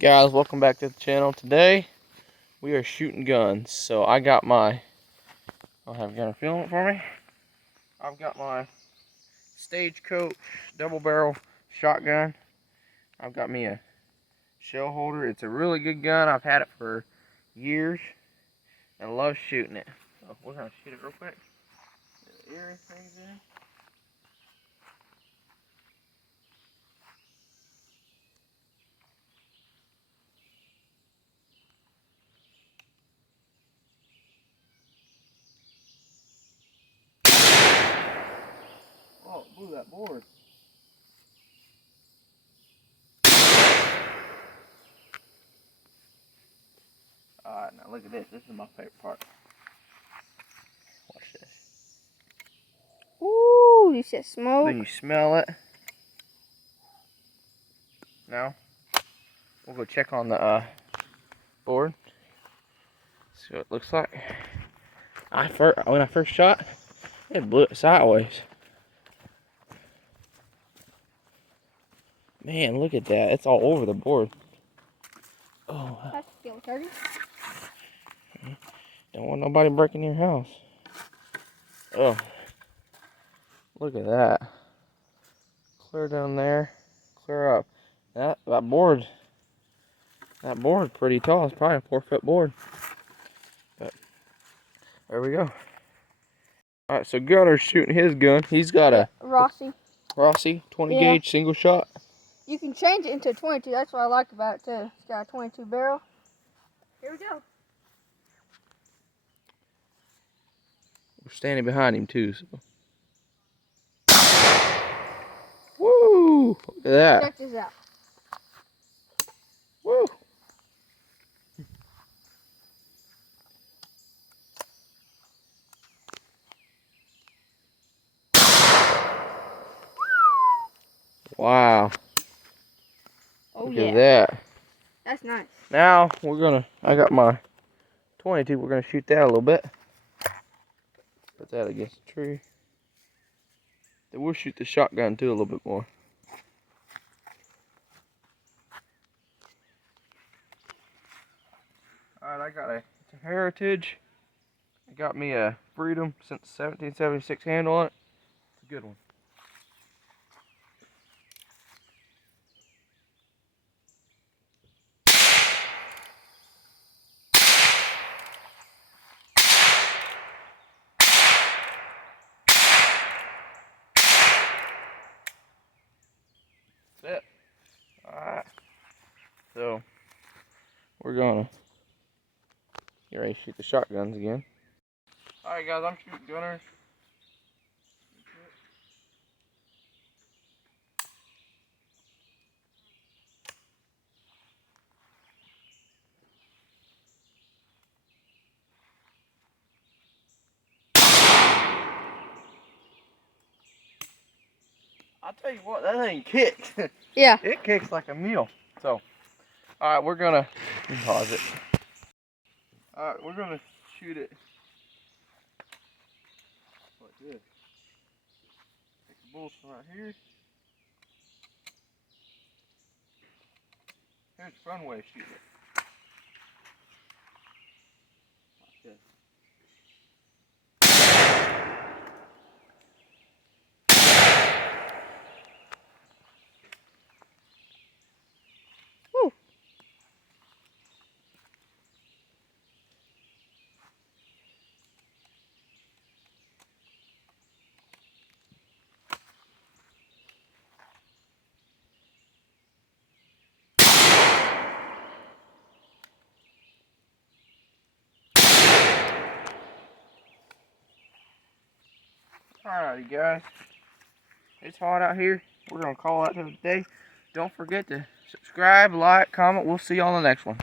Guys, welcome back to the channel. Today we are shooting guns. So I got my, I'll have Gunner film it for me. I've got my Stagecoach double barrel shotgun. I've got me a shell holder. It's a really good gun. I've had it for years and love shooting it. So we're gonna shoot it real quick. Get the ear things in. Oh, it blew that board. Alright, now look at this. This is my favorite part. Watch this. Ooh, you said smoke. Then you smell it. Now, we'll go check on the board. See what it looks like. When I first shot, it blew it sideways. Man, look at that. It's all over the board. Oh. That's a skill target. Don't want nobody breaking your house. Oh. Look at that. Clear down there. Clear up. That board pretty tall. It's probably a 4-foot board. But there we go. Alright, so Gunner's shooting his gun. He's got a Rossi 20 gauge single shot. You can change it into a 22. That's what I like about it too. It's got a 22 barrel. Here we go. We're standing behind him too. So. Woo! Look at that. Check this out. Woo! Wow. Oh, look yeah. at that. That's nice. Now I got my 22. We're gonna shoot that a little bit. Put that against the tree. Then we'll shoot the shotgun too a little bit more. Alright, I got it's a Heritage. I got me a Freedom since 1776 handle on it. It's a good one. That's it. Alright. So we're gonna get ready to shoot the shotguns again. Alright guys, I'm shooting Gunners. I'll tell you what, that thing kicks. Yeah. It kicks like a mule. So, alright, we're gonna pause it. Alright, we're gonna shoot it like this. Take the bullets from right here. Here's a fun way of shooting it. Like this. Woo. Alrighty guys, it's hot out here. We're gonna call that to the day. Don't forget to subscribe, like, comment. We'll see you on the next one.